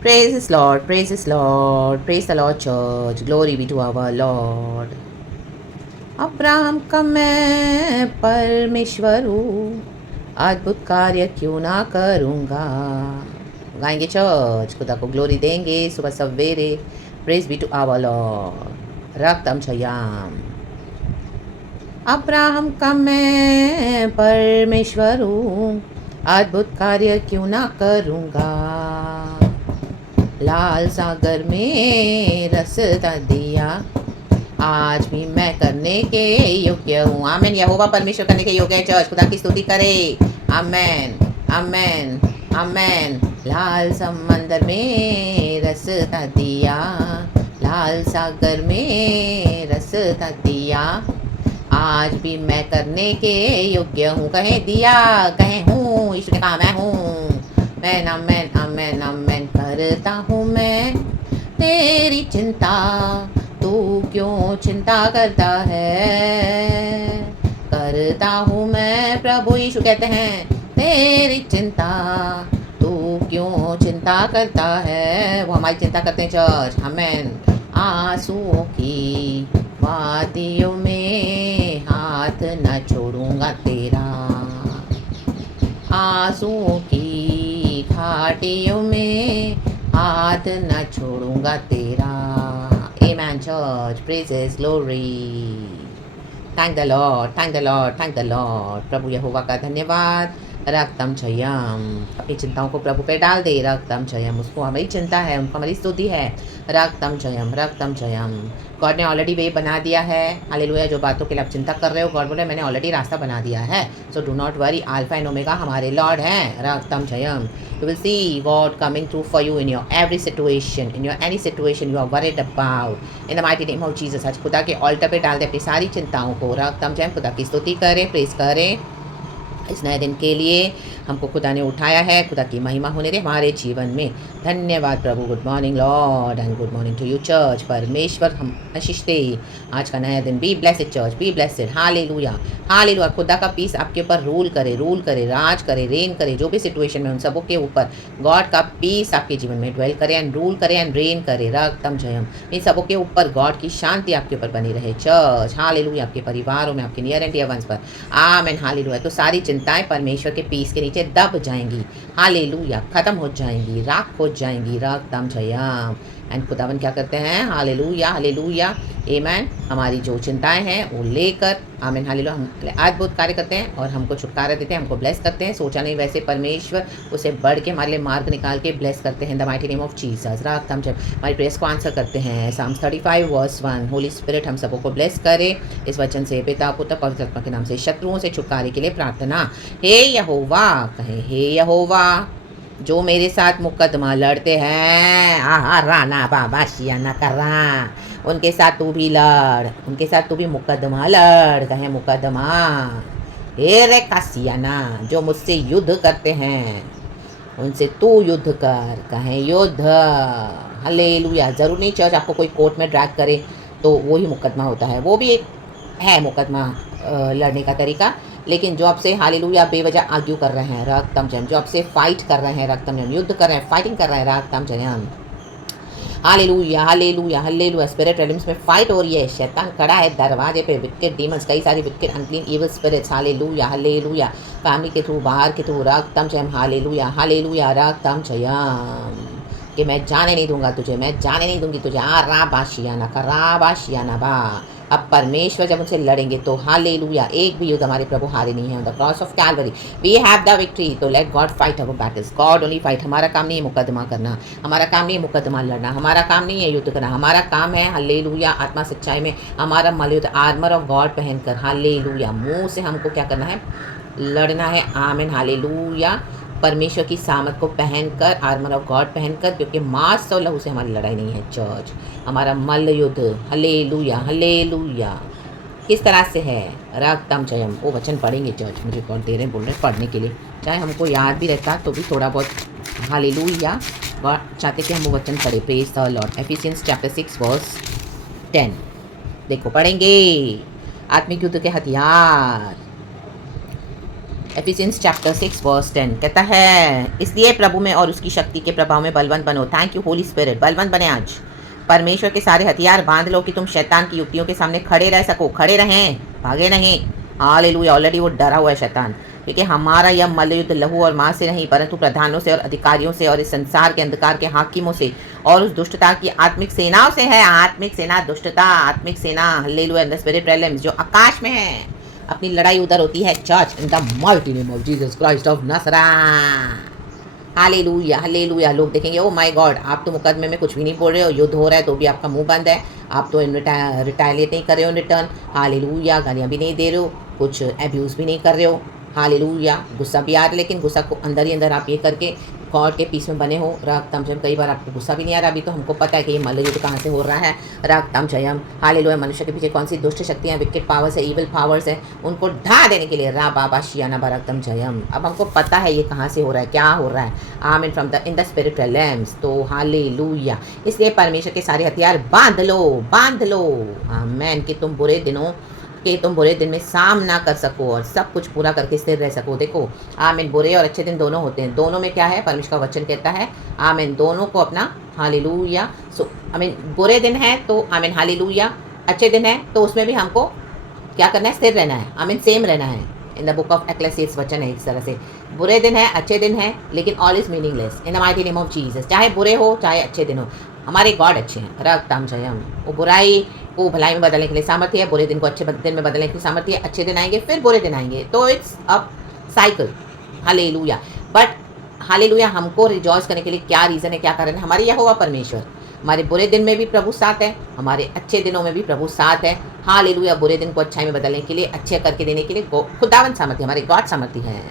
praise His Lord, praise the Lord Church, glory be to our Lord. Abraham का मैं परमेश्वर हूँ, अद्भुत कार्य क्यों ना करूँगा। गाएंगे चर्च, खुदा को ग्लोरी देंगे सुबह सवेरे। Praise be to our lord. रक्तम छयाम। अब्राहम का मैं परमेश्वर हूँ, अद्भुत कार्य क्यों ना करूँगा। लाल सागर में रास्ता दिया, आज भी मैं करने के योग्य हूँ। आमेन। यहोवा परमेश्वर करने के योग्य है। चर्च, खुदा की स्तुति करे। आमेन, आमेन, आमेन। लाल समंदर में रास्ता दिया, लाल सागर में रास्ता दिया, आज भी मैं करने के योग्य हूँ। कहे दिया, कहे हूँ, यीशु ने कहा मैं हूँ। मैं आमेन, आमेन, आमेन करता हूँ मैं तेरी चिंता, तू क्यों चिंता करता है। करता हूँ मैं, प्रभु यीशु कहते हैं, तेरी चिंता, तू क्यों चिंता करता है। वो हमारी चिंता करते हैं चर्च। आमेन। आंसुओं की वादियों में हाथ न छोड़ूंगा तेरा, आंसुओं की घाटियों में हाथ न छोड़ूंगा तेरा। Amen church, praises, glory. Thank the lord, thank the lord, thank the lord. प्रभु यहोवा का धन्यवाद। रक्तम छयम। अपनी चिंताओं को प्रभु पे डाल दे। रक्तम छयम, उसको हमारी चिंता है, उनको हमारी स्तुति है। रक्तम छयम, रक्तम छयम। गॉड ने ऑलरेडी वे बना दिया है। हालेलुया। जो बातों के लिए आप चिंता कर रहे हो, गॉड बोले मैंने ऑलरेडी रास्ता बना दिया है। So do not worry, alpha and omega हमारे लॉर्ड हैं। रक्तम छयम। You will see God coming through for you in your every situation, in your any situation you are worried about. In the mighty name of Jesus, आज खुदा के alter पे डाल दे अपनी सारी चिंताओं को। रक्तम छयम, खुदा की स्तुति करें, प्रेस करें। इस नए दिन के लिए हमको खुदा ने उठाया है। खुदा की महिमा होने दे हमारे जीवन में। धन्यवाद प्रभु। Good morning lord and good morning to you church. परमेश्वर हम आशीष दे आज का नया दिन। Be blessed church, be blessed. Hallelujah, hallelujah. खुदा का पीस आपके ऊपर रूल करे, रूल करे, राज करे, रेन करे। जो भी सिचुएशन में उन सबों के ऊपर गॉड का पीस आपके जीवन में ड्वेल करे एंड रूल करे एंड रेन करे। रक्तम जयम। इन सबों के ऊपर गॉड की शांति आपके ऊपर बनी रहे चर्च। हालेलुया। आपके परिवारों में, आपके नियर एंड डियर वंस पर। आमेन। हालेलुया। तो सारी चिंताएं परमेश्वर के पीस के नीचे दब जाएंगी। हालेलुया। खत्म हो जाएंगी, राख हो जाएंगी। रक्तम जयम। एंड खुदावन क्या करते हैं। हालेलुया, हालेलुया, आमेन। हमारी जो चिंताएं हैं वो लेकर, आमीन, हालेलुया, हम अद्भुत कार्य करते हैं और हमको छुटकारा देते हैं, हमको ब्लेस करते हैं। सोचा नहीं वैसे परमेश्वर उसे बढ़ के हमारे लिए मार्ग निकाल के ब्लेस करते हैं। The mighty name of Jesus. रात जब हमारी प्रेयर्स को आंसर करते हैं। Sam's 35 verse 1। होली स्पिरिट हम सबको को ब्लेस करे इस वचन से। पिता पुत्र पवित्र आत्मा के नाम से शत्रुओं से छुटकारे के लिए प्रार्थना। हे यहोवा, कहें हे यहोवा, जो मेरे साथ मुकदमा लड़ते हैं, आहा राना बाबा शियाना करा, उनके साथ तू भी लड़, उनके साथ तू भी मुकदमा लड़। कहें मुकदमा। हे रे कासियाना, जो मुझसे युद्ध करते हैं उनसे तू युद्ध कर। कहें युद्ध। हालेलुया। ज़रूर नहीं चर्च आपको कोई कोर्ट में ड्रैग करे तो वो ही मुकदमा होता है, वो भी एक है मुकदमा लड़ने का तरीका। लेकिन जो आपसे हालेलुया बेवजह आर्ग्यू कर रहे हैं, रक्तम जयम, जो आपसे फाइट कर रहे हैं, रक्तम जयम, युद्ध कर रहे हैं, फाइटिंग कर रहे हैं, रक्तम जयम। Hallelujah, hallelujah, hallelujah. स्पिरिट रेडिम्स में फाइट हो रही है। शैतान खड़ा है दरवाजे पे। विकेट डीमंस, कई सारी wicked unclean evil spirits. Hallelujah, hallelujah. Family के थ्रू, बाहर के थ्रू, रक्तम जयम। हालेलुया, हालेलुया, रक्तम जयम। कि मैं जाने नहीं दूंगा तुझे, मैं जाने नहीं दूंगी तुझे। आ राबाशियाना का राबाशियाना बा। अब परमेश्वर जब उनसे लड़ेंगे तो हालेलुया, एक भी युद्ध हमारे प्रभु हारे नहीं है। On the cross of Calvary we have the victory. तो let God fight our battles. God only fight. हमारा काम नहीं है मुकदमा करना, हमारा काम नहीं है मुकदमा लड़ना, हमारा काम नहीं है युद्ध करना। हमारा काम है हालेलुया आत्मा सच्चाई में हमारा मलयुद्ध आर्मर ऑफ गॉड पहनकर। हालेलुया। मुंह से हमको क्या करना है, लड़ना है। आमीन, हालेलुया। परमेश्वर की सामत को पहनकर, आर्मर ऑफ गॉड पहनकर, क्योंकि मांस और लहू से हमारी लड़ाई नहीं है चर्च। हमारा मल्ल युद्ध, हलेलुया, हलेलुया, किस तरह से है। रक्तम जयम। वो वचन पढ़ेंगे चर्च, मुझे कौन दे रहे हैं, बोल रहे हैं पढ़ने के लिए। चाहे हमको याद भी रहता तो भी थोड़ा बहुत हालेलुया चाहते कि हम वो वचन पढ़े। Praise the Lord. Ephesians chapter 6 verse 10। देखो पढ़ेंगे। आत्मिक युद्ध के हथियार। एफिसियंस चैप्टर 6 वर्स 10 कहता है, इसलिए प्रभु में और उसकी शक्ति के प्रभाव में बलवंत बनो। Thank you Holy spirit, Balwant बने आज। परमेश्वर के सारे हथियार बांध लो कि तुम शैतान की युक्तियों के सामने खड़े रह सको, खड़े रहें, भागे नहीं। हालेलुया, ऑलरेडी वो डरा हुआ है शैतान, क्योंकि हमारा यह मल्लयुद्ध लहू और मांस से नहीं परंतु प्रधानों से और अधिकारियों से और इस संसार के अंधकार के हाकिमों से और उस दुष्टता की आत्मिक सेनाओं से है। आत्मिक सेना, दुष्टता, आत्मिक सेना, hallelujah, in the spirit realms, जो आकाश में है। अपनी लड़ाई उधर होती है church, in the mighty name of Jesus Christ of Nazareth. Hallelujah, hallelujah. लोग देखेंगे, ओ माय गॉड, आप तो मुकदमे में कुछ भी नहीं बोल रहे हो, युद्ध हो रहा है तो भी आपका मुंह बंद है, आप तो रिटायलेट नहीं कर रहे हो रिटर्न, हालेलुया, गालियाँ भी नहीं दे रहे हो, कुछ एब्यूज़ भी नहीं कर रहे हो, हालेलुया। गुस्सा भी आ रहा है, लेकिन गुस्सा को अंदर ही अंदर आप ये करके गॉड के पीस में बने हो। राग तम जयम, कई बार आपको गुस्सा भी नहीं आ रहा, अभी तो हमको पता है कि ये मल्ल युद्ध कहाँ से हो रहा है। राग तम जयम, हालेलुया। मनुष्य के पीछे कौन सी दुष्ट शक्तियाँ, विकेट पावर्स है, इविल पावर्स है, उनको ढा देने के लिए रा बाबा शियाना बाराग तम जयम। अब हमको पता है ये कहाँ से हो रहा है, क्या हो रहा है। Amen, from the in the spiritual lambs. तो हालेलुया, इसलिए परमेश्वर के सारे हथियार बांध लो, बांध लो। आमीन, कि तुम बुरे दिन में सामना कर सको और सब कुछ पूरा करके स्थिर रह सको। देखो, आमीन, बुरे और अच्छे दिन दोनों होते हैं, दोनों में क्या है, परमेश्वर का वचन कहता है, आमीन, दोनों को अपना, हालेलुया। सो आमीन, बुरे दिन है तो आमीन, हालेलुया, अच्छे दिन है तो उसमें भी हमको क्या करना है, स्थिर रहना है, आमीन, सेम रहना है। इन द बुक ऑफ एक्लेसियस वचन है इस तरह से, बुरे दिन है, अच्छे दिन है, लेकिन all is meaningless in the mighty name of Jesus. चाहे बुरे हो चाहे अच्छे दिन हो, हमारे गॉड अच्छे हैं। रग ताम जयम, वो बुराई को भलाई में बदलने के लिए सामर्थ्य है, बुरे दिन को अच्छे दिन में बदलने के लिए सामर्थ्य है, अच्छे दिन आएंगे फिर बुरे दिन आएंगे, तो it's a cycle. Hallelujah. But hallelujah, हमको रिजॉइस करने के लिए क्या रीज़न है, क्या कारण है, हमारे यहोवा परमेश्वर। हमारे बुरे दिन में भी प्रभु साथ है, हमारे अच्छे दिनों में भी प्रभु साथ है। हालेलुया, बुरे दिन को अच्छाई में बदलने के लिए, अच्छे करके देने के लिए खुदावन सामर्थ्य, हमारे गॉड सामर्थ्य है,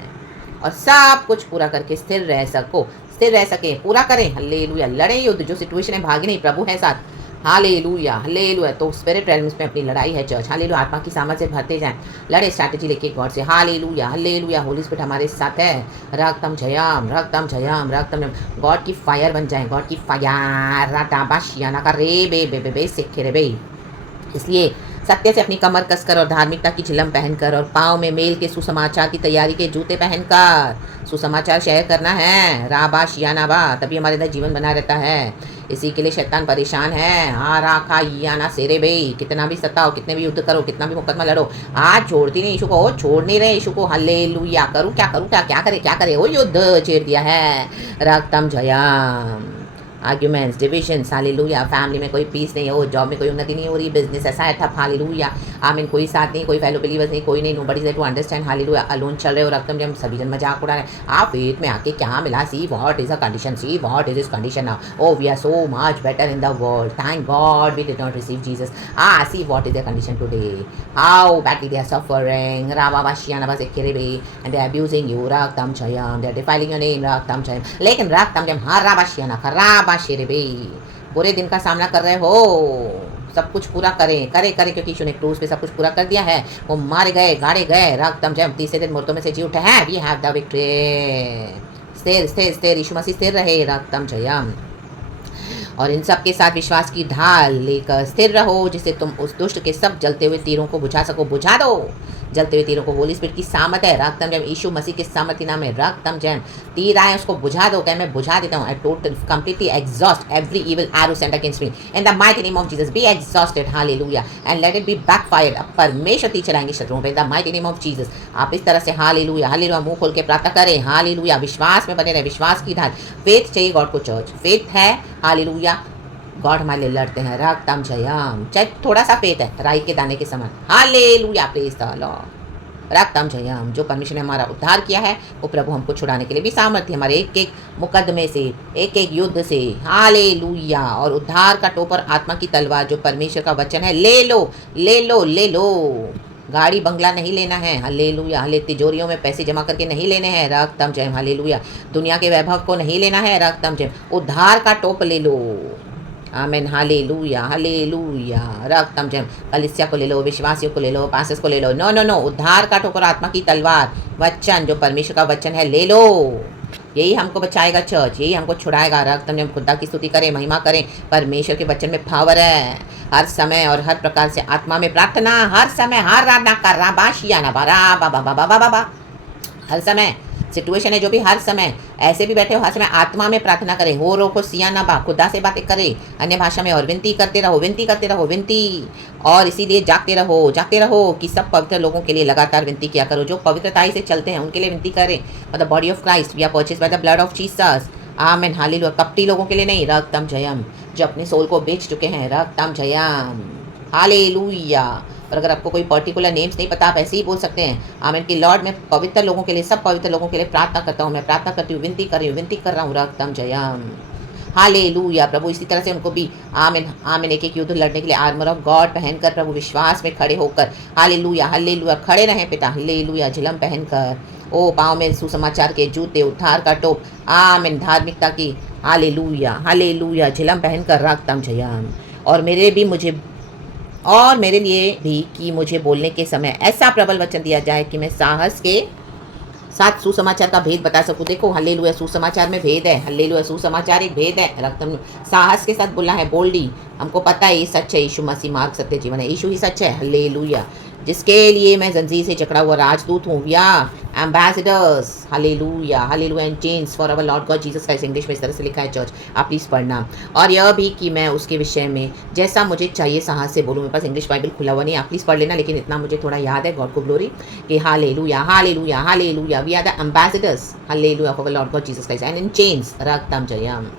और सब कुछ पूरा करके स्थिर रह सको, स्थिर रह सके, पूरा करें। हालेलुया, लड़े युद्ध, जो सिचुएशन है भागे नहीं, प्रभु है साथ। Hallelujah, hallelujah. तो स्पिरिट रेल्म्स में अपनी लड़ाई है चर्च, हालेलुया, आत्मा की सामर्थ से भरते जाएं, लड़े स्ट्रैटेजी लेके गॉड से। हालेलुया, हालेलुया, होली स्पिरिट हमारे साथ है। रक्तम जयम, रक्तम जयम, रक्तम जयम। गॉड की फायर बन जाए, गॉड की फायर, राटाबाशियाना का रे बे बे बे बे सिखे रे बे। इसलिए सत्य से अपनी कमर कसकर और धार्मिकता की झिलम पहनकर और पाँव में मेल के सुसमाचार की तैयारी के जूते पहनकर सुसमाचार शेयर करना है। राबा शियाना बा, तभी हमारे अंदर जीवन बना रहता है। इसी के लिए शैतान परेशान है। हाँ राखा याना सेरे भाई, कितना भी सताओ, कितने भी युद्ध करो, कितना भी मुकदमा लड़ो, आज छोड़ती नहीं यीशु को, छोड़ नहीं रहे यीशु को। हालेलुया, करूँ क्या, क्या करे, वो युद्ध छेड़ दिया है। रक्तम जयम। Arguments, divisions, hallelujah. फैमिली में कोई पीस नहीं हो, जॉब में कोई उन्नति नहीं हो रही, बिजनेस ऐसा है ठप, हालेलुया। आमीन, कोई साथ नहीं, कोई फेलो बिलीवर्स नहीं, कोई नहीं, nobody is to understand, hallelujah. Alone चल रहे हो, रक्तम जब सभी जन मजाक उड़ा रहे हैं। आप फेथ में आके क्या मिला, see what is a condition, see what is इस condition now, oh we are so much better in the world, thank God we did not receive Jesus. See what is the condition today, how badly they are suffering, रावा शियाना बस केरेबे, and they are abusing you, रक्तम जयम, they are defiling your name, रक्तम जयम। लेकिन रक्तम जयम, हाँ रावा शियाना, खराबा शेरेबे, बुरे दिन का सामना कर रहे हो, सब कुछ पूरा करें, क्योंकि यीशु ने क्रूस पे सब कुछ पूरा कर दिया है। वो मारे गए, गाड़े गए, रक्तम जयम, तीसरे दिन मुर्दों में से जी उठे हैं। We have the victory. स्थिर स्थिर स्थिर, यीशु मसीह स्थिर रहे, रक्तम जयम। और इन सब के साथ विश्वास की ढाल लेकर स्थिर रहो, जिससे तुम उस दुष्ट के सब जलते हुए तीरों को बुझा सको। बुझा दो जलते हुए तीरों को, होली स्पिरिट की सामत है, रक्तम जयम, यीशु मसीह के सामर्थ्य नाम है, रक्तम जयम। तीर आए उसको बुझा दो, क्या मैं बुझा देता हूँ। I total completely exhaust every evil arrow sent against me in the mighty name of Jesus, be exhausted, hallelujah, and let it be backfired. अब परमेश्वर तीर चलाएंगे शत्रुओं पे, in the mighty name of Jesus. आप इस तरह से हालेलुया, हालेलुया, मुंह खोल के प्रार्थना करें, हालेलुया, विश्वास में बने रहे, विश्वास की ढाल, फेथ चाहिए गॉड को चर्च, फेथ है, हालेलुया, गॉड हमारे लिए लड़ते हैं, रक्तम जयम। चाहे थोड़ा सा फेथ है, राई के दाने के समान, हालेलुया, प्रेज द लॉर्ड, रक्तम जयम। जो परमेश्वर ने हमारा उद्धार किया है, वो प्रभु हमको छुड़ाने के लिए भी सामर्थ्य, हमारे एक एक मुकदमे से, एक एक युद्ध से, हालेलुया। और उद्धार का टोपर, आत्मा की तलवार, जो परमेश्वर का वचन है, ले लो, ले लो, ले लो। गाड़ी बंगला नहीं लेना है, हालेलुया, हाले तिजोरियों में पैसे जमा करके नहीं लेने हैं, रक्तम जयम, हालेलुया। दुनिया के वैभव को नहीं लेना है, रक्तम जयम। उद्धार का टोप ले लो, आमेन, हालेलुया, हालेलुया, रक्तम जयम। कलीसिया को ले लो, विश्वासियों को ले लो, पास्टर्स को ले लो, नो नो नो, उद्धार का ठोकर, आत्मा की तलवार, वचन, जो परमेश्वर का वचन है, ले लो। यही हमको बचाएगा चर्च, यही हमको छुड़ाएगा, रक्तम जयम। खुदा की स्तुति करें, महिमा करें, परमेश्वर के वचन में पावर है। हर समय और हर प्रकार से आत्मा में प्रार्थना, हर समय, हर रात ना कर रहा बाशिया ना बारा बाबा बाबा बाबा, हर समय सिचुएशन है जो भी, हर समय ऐसे भी बैठे हो, हर समय आत्मा में प्रार्थना करें, हो रो को सिया ना बा, खुदा से बातें करें अन्य भाषा में, और विनती करते रहो, विनती करते रहो, विनती। और इसीलिए जागते रहो कि सब पवित्र लोगों के लिए लगातार विनती किया करो, जो पवित्रताई से चलते हैं उनके लिए विनती करें। For the body of Christ we are purchased by the blood of Jesus. Amen, hallelujah. कपटी लोगों के लिए नहीं, रक्तम जयम, जो अपने सोल को बेच चुके हैं, रक्तम जयम, हालेलुया। और अगर आपको कोई पर्टिकुलर नेम्स नहीं पता, आप ऐसे ही बोल सकते हैं, आमेन, कि लॉर्ड मैं पवित्र लोगों के लिए, सब पवित्र लोगों के लिए प्रार्थना करता हूँ, मैं प्रार्थना करती हूँ, विनती कर रही हूँ, विनती कर रहा हूँ, रक्तम जयम, हालेलुया। प्रभु इसी तरह से उनको भी आमेन आमेन एक एक युद्ध लड़ने के लिए आर्मर ऑफ गॉड पहनकर, प्रभु विश्वास में खड़े होकर, हालेलुया हालेलुया, खड़े रहें पिता, हालेलुया। झिलम पहनकर, ओ पाँव में सुसमाचार के जूते, उद्धार का टोप, आमेन, धार्मिकता की, हालेलुया हालेलुया, झिलम पहनकर, रक्तम जयम। और मेरे लिए भी कि मुझे बोलने के समय ऐसा प्रबल वचन दिया जाए कि मैं साहस के साथ सुसमाचार का भेद बता सकूं। देखो, हल्लेलुया, सुसमाचार में भेद है, हल्लेलुया, सुसमाचार एक भेद है, रक्तम, साहस के साथ बोलना है, बोल्डी। हमको पता है ये सच है, यीशु मसीह मार्ग सत्य जीवन है, यीशु ही सच है, हल्लेलुया, जिसके लिए मैं जंजीर से जकड़ा हुआ राजदूत हूँ, या ambassadors, hallelujah hallelujah, and chains for our Lord God Jesus Christ. English में इस तरह से लिखा है चर्च, आप प्लीज़ पढ़ना। और यह भी कि मैं उसके विषय में जैसा मुझे चाहिए साहस से बोलूँ। मेरे पास इंग्लिश बाइबल खुला हुआ नहीं, आप प्लीज़ पढ़ लेना, लेकिन इतना मुझे थोड़ा याद है, गॉड को ग्लोरी, कि hallelujah hallelujah hallelujah, we are the ambassadors, hallelujah, for Lord God Jesus Christ, and in chains, रक्तम जयम,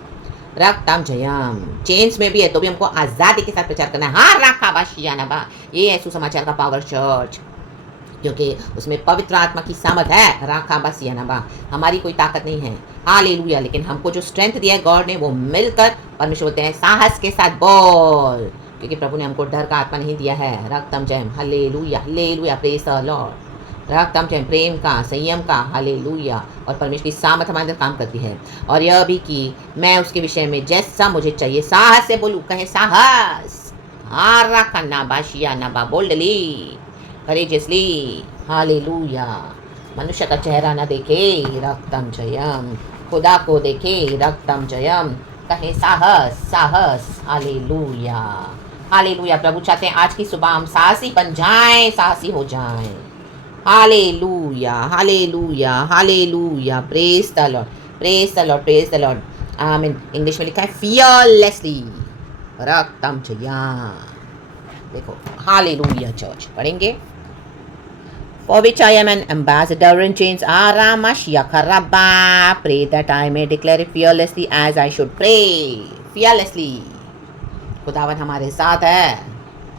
रक्तम जयम। चेन्स में भी है तो भी हमको आज़ादी के साथ प्रचार करना है। हाँ, राखा बाशियाना बा, ये है सुसमाचार का पावर चर्च, क्योंकि उसमें पवित्र आत्मा की सामर्थ है, राखा बाशियाना बा। हमारी कोई ताकत नहीं है, हालेलुया, लेकिन हमको जो स्ट्रेंथ दिया है गॉड ने, वो मिलकर परमेश्वर बोलते हैं साहस के साथ बोल, क्योंकि प्रभु ने हमको डर का आत्मा नहीं दिया है, रक्तम जयम, hallelujah hallelujah, praise the Lord, रक्तम जयम, प्रेम का, संयम का, हालेलुया। और परमेश्वर की सामर्थ हमारे अंदर काम करती है। और यह भी कि मैं उसके विषय में जैसा मुझे चाहिए साहस से बोलूँ, कहे साहस, हाँ, रखा ना बाशिया ना बा, बोल्डली, करेजियसली, हालेलुया। मनुष्य का चेहरा ना देखे, रक्तम जयम, खुदा को देखे, रक्तम जयम, कहे साहस साहस, हालेलुया हालेलुया। प्रभु चाहते हैं आज की सुबह हम साहसी बन जाएं, साहसी हो जाएं, hallelujah hallelujah hallelujah, praise the Lord, praise the Lord, praise the Lord, आमीन। इंग्लिश में लिखा है फियरलेसली, रक्तम जयम। देखो, हालेलुया चर्च पढ़ेंगे। For which I am an ambassador in chains, Aramashyakarabba. Pray that I may declare it fearlessly as I should pray. Fearlessly. खुदावन हमारे साथ है,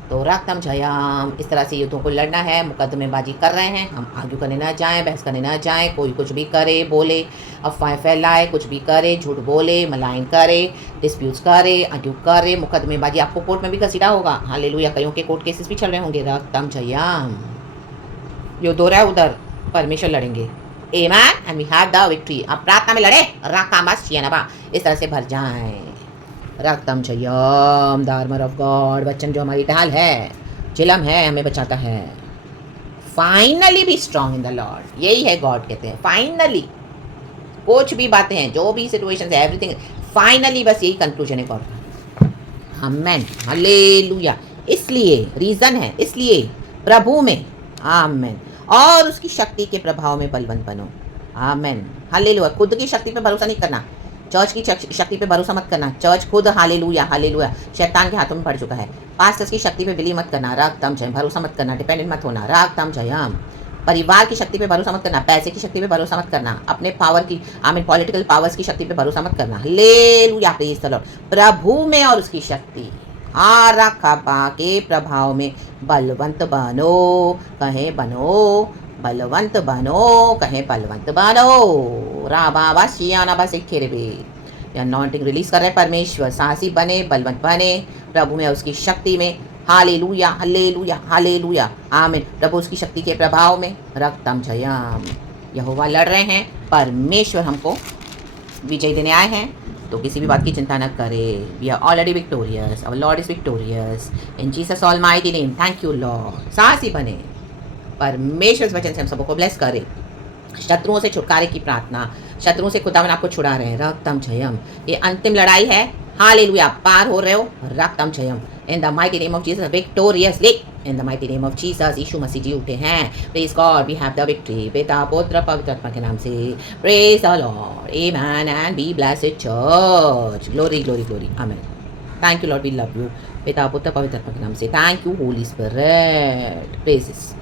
तो रक्तम जयम। इस तरह से युद्धों को लड़ना है, मुकदमेबाजी कर रहे हैं, हम आगे करने ना जाएं, बहस करने ना जाएं। कोई कुछ भी करे, बोले, अफवाहें फैलाए, कुछ भी करे, झूठ बोले, मलाइन करे, डिस्प्यूट्स करे, आर्ग्यू करे, मुकदमेबाजी, आपको कोर्ट में भी घसीटा होगा, हालेलुया। कईयों के कोर्ट केसेस भी चल रहे होंगे, रक्तम जयम। जो दो रहा है उधर परमेश्वर लड़ेंगे, amen, and we have the victory. आप प्रार्थना में लड़े, राकामाशियानबा, इस तरह से भर जाएं, रक्तम Jayam, the armour of God, वचन जो हमारी ढाल है, चिलम है, हमें बचाता है। Finally B strong in the Lord, यही है गॉड कहते हैं, फाइनली। कुछ भी बातें हैं, जो भी सिचुएशन है, एवरीथिंग, फाइनली, बस यही कंक्लूजन है गॉड, आमेन, हालेलुया। इसलिए रीजन है, इसलिए प्रभु में, आमेन, और उसकी शक्ति के प्रभाव में बलवंत बनो, आमेन, हालेलुया। खुद की शक्ति पे भरोसा नहीं करना, चर्च की शक्ति पे भरोसा मत करना। चर्च खुद, हालेलुया हालेलुया, शैतान के हाथों में पड़ चुका है। पास्टर्स की शक्ति पे बिलीव मत करना, रक्तम जयम, भरोसा मत करना, डिपेंडेंट मत होना, रक्तम जयम। परिवार की शक्ति पे भरोसा मत करना, पैसे की शक्ति पे भरोसा मत करना, अपने पावर की, आमीन, पॉलिटिकल पावर्स की शक्ति पे भरोसा मत करना, हालेलुया, प्रेज द लॉर्ड। प्रभु में और उसकी शक्ति, हाँ, रखा के प्रभाव में बलवंत बनो, कहे बनो, बलवंत बनो, कहे बलवंत बनो, राबा सियाना बस एक अनॉइंटिंग रिलीज कर रहे परमेश्वर, साहसी बने, बलवंत बने प्रभु में, उसकी शक्ति में, हालेलुया हालेलुया हालेलुया, आमीन। प्रभु उसकी शक्ति के प्रभाव में, रक्तम जयम। यहोवा लड़ रहे हैं, परमेश्वर हमको विजय देने आए हैं, तो किसी भी बात की चिंता न करें। We are already victorious, our Lord is victorious, in Jesus almighty name, thank you Lord. साहसी बने, परमेश्वर इस वचन से हम सबको ब्लेस करे। शत्रुओं से छुटकारे की प्रार्थना, शत्रुओं से खुदावन आपको छुड़ा रहे हैं, रक्तम जयम। ये अंतिम लड़ाई है, हालेलुया, पार हो रहे हो, रक्तम जयम। In the mighty name of Jesus, victoriously in the mighty name of Jesus, Yeshu Masih जी उठे हैं। Praise God, we have the victory. पिता पुत्र पवित्र आत्मा के नाम से, praise the Lord, amen and be blessed church. Glory glory glory, amen. Thank you Lord, we love you. पिता पुत्र पवित्र आत्मा के नाम से, thank you Holy Spirit, praises.